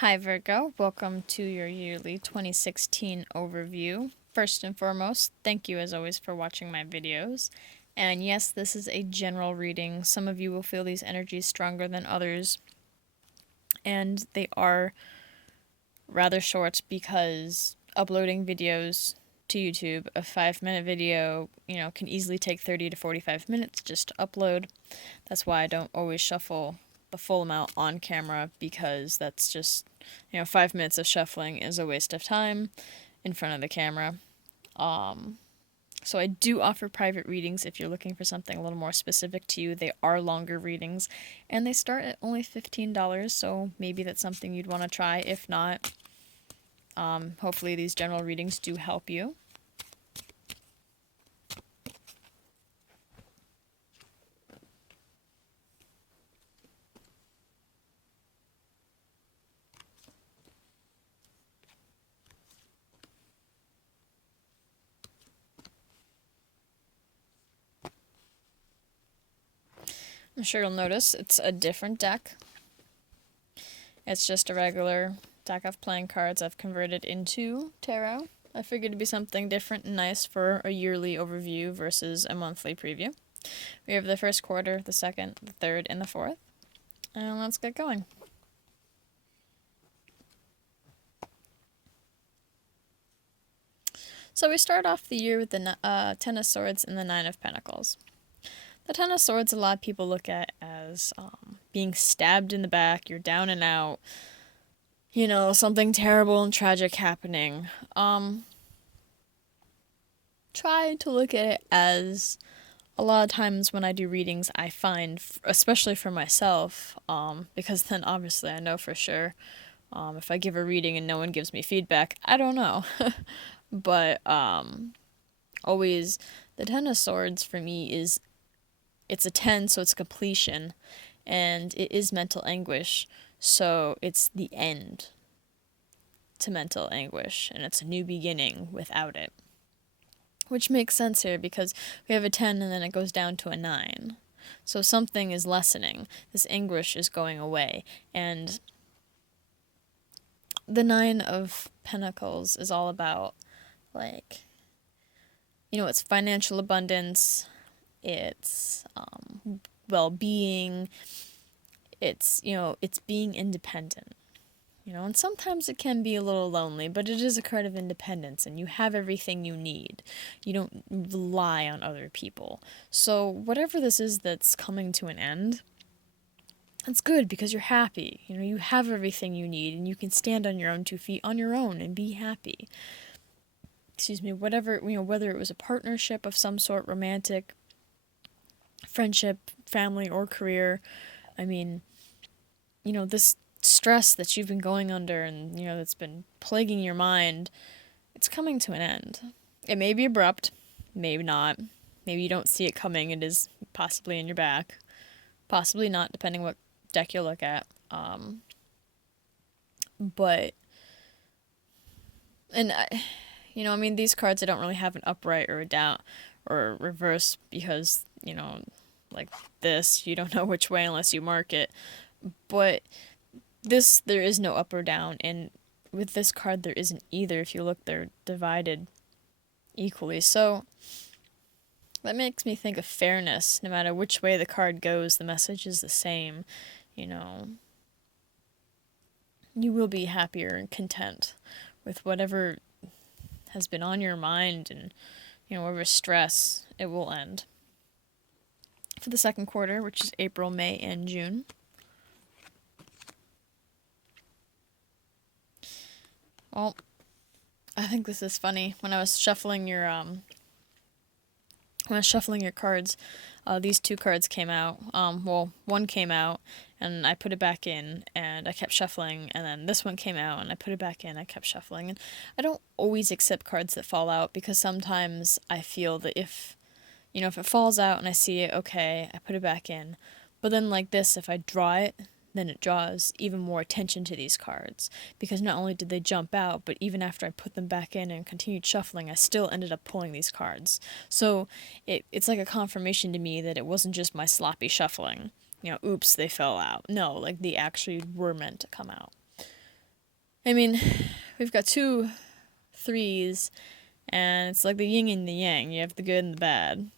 Hi Virgo, welcome to your yearly 2016 overview. First and foremost, thank you as always for watching my videos. And yes, this is a general reading. Some of you will feel these energies stronger than others. And they are rather short because uploading videos to YouTube, a 5-minute video, can easily take 30 to 45 minutes just to upload. That's why I don't always shuffle the full amount on camera, because that's just, 5 minutes of shuffling is a waste of time in front of the camera. So I do offer private readings if you're looking for something a little more specific to you. They are longer readings, and they start at only $15, so maybe that's something you'd want to try. If not, hopefully these general readings do help you. I'm sure you'll notice it's a different deck. It's just a regular deck of playing cards I've converted into tarot. I figured it'd be something different and nice for a yearly overview versus a monthly preview. We have the first quarter, the second, the third, and the fourth. And let's get going. So we start off the year with the Ten of Swords and the Nine of Pentacles. The Ten of Swords, a lot of people look at as being stabbed in the back, you're down and out, something terrible and tragic happening. Try to look at it as, a lot of times when I do readings, I find, especially for myself, because then obviously I know for sure, if I give a reading and no one gives me feedback, I don't know. But always, the Ten of Swords for me it's a 10, so it's completion, and it is mental anguish, so it's the end to mental anguish, and it's a new beginning without it. Which makes sense here, because we have a 10 and then it goes down to a 9. So something is lessening. This anguish is going away. And the Nine of Pentacles is all about, it's financial abundance, it's well-being, it's being independent. And sometimes it can be a little lonely, but it is a card of independence, and you have everything you need. You don't rely on other people. So whatever this is that's coming to an end, it's good because you're happy. You have everything you need, and you can stand on your own 2 feet on your own and be happy. Excuse me, whatever, whether it was a partnership of some sort, romantic, friendship, family, or career. This stress that you've been going under and, that's been plaguing your mind, it's coming to an end. It may be abrupt, maybe not. Maybe you don't see it coming, it is possibly in your back. Possibly not, depending what deck you look at. But, and, these cards, I don't really have an upright or a down or a reverse because, like this, you don't know which way unless you mark it. But this, there is no up or down, and with this card there isn't either. If you look, they're divided equally, so that makes me think of fairness. No matter which way the card goes, the message is the same. You will be happier and content with whatever has been on your mind, and whatever stress, it will end. For the second quarter, which is April, May, and June, well, I think this is funny. When I was shuffling your cards, these 2 cards came out. One came out, and I put it back in, and I kept shuffling, and then this one came out, and I put it back in, I kept shuffling. And I don't always accept cards that fall out, because sometimes I feel that if it falls out and I see it, okay, I put it back in. But then like this, if I draw it, then it draws even more attention to these cards, because not only did they jump out, but even after I put them back in and continued shuffling, I still ended up pulling these cards. So it's like a confirmation to me that it wasn't just my sloppy shuffling. Oops, they fell out. No, like they actually were meant to come out. I mean, we've got 2 3s, and it's like the yin and the yang. You have the good and the bad.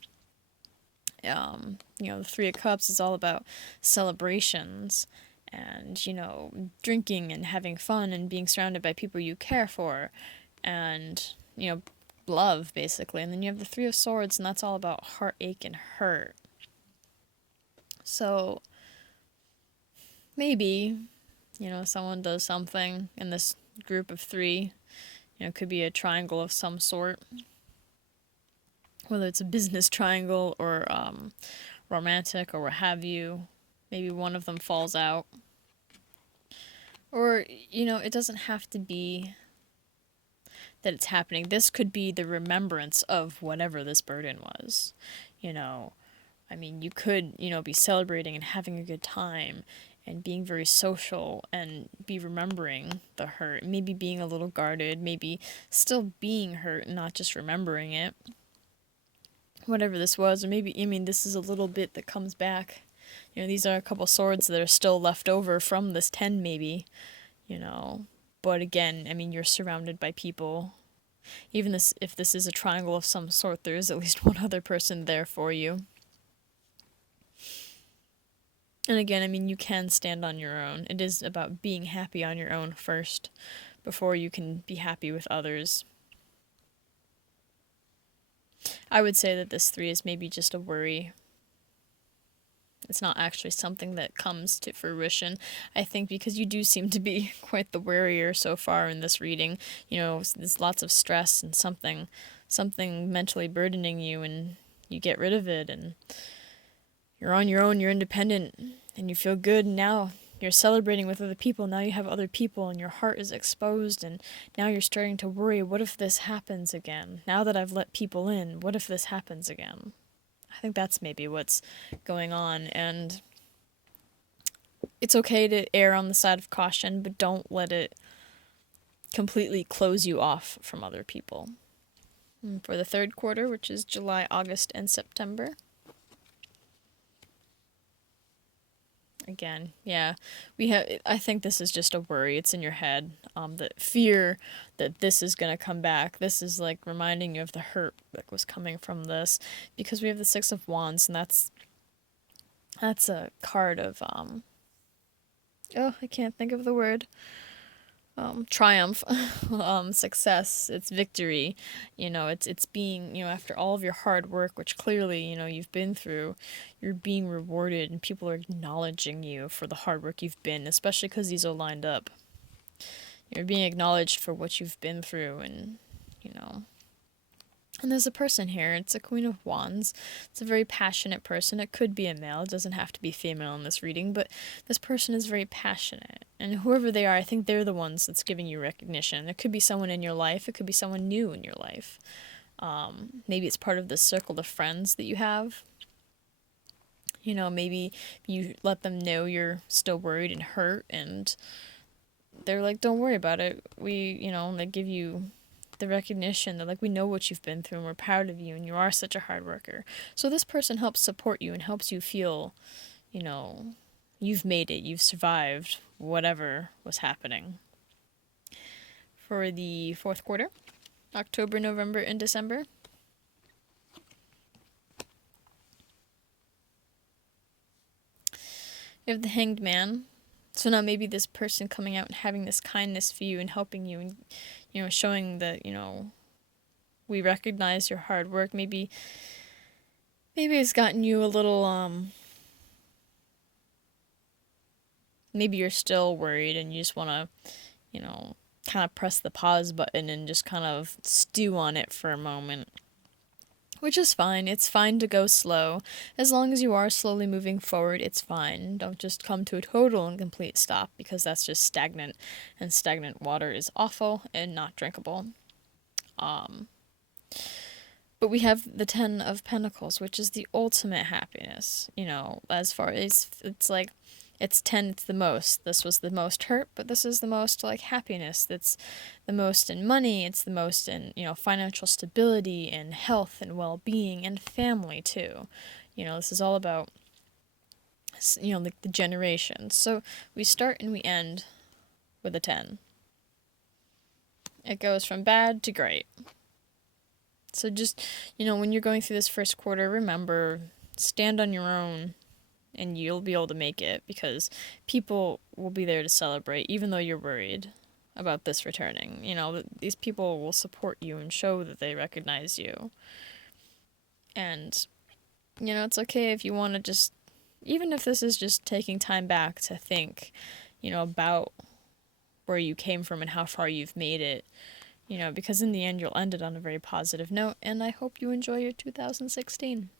The Three of Cups is all about celebrations and, drinking and having fun and being surrounded by people you care for and, love, basically. And then you have the Three of Swords, and that's all about heartache and hurt. So maybe, someone does something in this group of 3. It could be a triangle of some sort, whether it's a business triangle or romantic or what have you. Maybe one of them falls out. Or, it doesn't have to be that it's happening. This could be the remembrance of whatever this burden was. You could, be celebrating and having a good time and being very social and be remembering the hurt. Maybe being a little guarded, maybe still being hurt and not just remembering it. Whatever this was, or maybe, this is a little bit that comes back. These are a couple swords that are still left over from this 10, maybe, But again, you're surrounded by people. Even if this is a triangle of some sort, there is at least one other person there for you. And again, you can stand on your own. It is about being happy on your own first, before you can be happy with others. I would say that this 3 is maybe just a worry. It's not actually something that comes to fruition, I think, because you do seem to be quite the worrier so far in this reading. There's lots of stress and something mentally burdening you, and you get rid of it, and you're on your own, you're independent, and you feel good, and now you're celebrating with other people. Now you have other people, and your heart is exposed, and now you're starting to worry, what if this happens again? Now that I've let people in, what if this happens again? I think that's maybe what's going on, and it's okay to err on the side of caution, but don't let it completely close you off from other people. And for the 3rd quarter, which is July, August, and September. Again, yeah, I think this is just a worry. It's in your head. The fear that this is gonna come back. This is like reminding you of the hurt that was coming from this, because we have the 6 of Wands, and that's a card of I can't think of the word. Triumph, success, it's victory, it's being, after all of your hard work, which clearly, you've been through, you're being rewarded, and people are acknowledging you for the hard work you've been, especially because these are lined up. You're being acknowledged for what you've been through, and, and there's a person here. It's a Queen of Wands. It's a very passionate person. It could be a male. It doesn't have to be female in this reading, but this person is very passionate. And whoever they are, I think they're the ones that's giving you recognition. It could be someone in your life. It could be someone new in your life. Maybe it's part of the circle of friends that you have. Maybe you let them know you're still worried and hurt, and they're like, don't worry about it. They give you the recognition that, we know what you've been through, and we're proud of you, and you are such a hard worker. So this person helps support you and helps you feel, you've made it, you've survived whatever was happening. For the 4th quarter, October, November, and December, you have the Hanged Man. So now maybe this person coming out and having this kindness for you and helping you, and showing that, we recognize your hard work. Maybe it's gotten you a little, maybe you're still worried and you just want to, kind of press the pause button and just kind of stew on it for a moment. Which is fine. It's fine to go slow. As long as you are slowly moving forward, it's fine. Don't just come to a total and complete stop, because that's just stagnant, and stagnant water is awful and not drinkable. But we have the 10 of Pentacles, which is the ultimate happiness. As far as it's like, it's 10, it's the most. This was the most hurt, but this is the most, happiness. That's the most in money. It's the most in, financial stability and health and well-being and family, too. This is all about, the generations. So we start and we end with a 10. It goes from bad to great. So just, when you're going through this first quarter, remember, stand on your own and you'll be able to make it because people will be there to celebrate, even though you're worried about this returning. These people will support you and show that they recognize you. And, it's okay if you want to just, even if this is just taking time back to think, about where you came from and how far you've made it, because in the end you'll end it on a very positive note, and I hope you enjoy your 2016.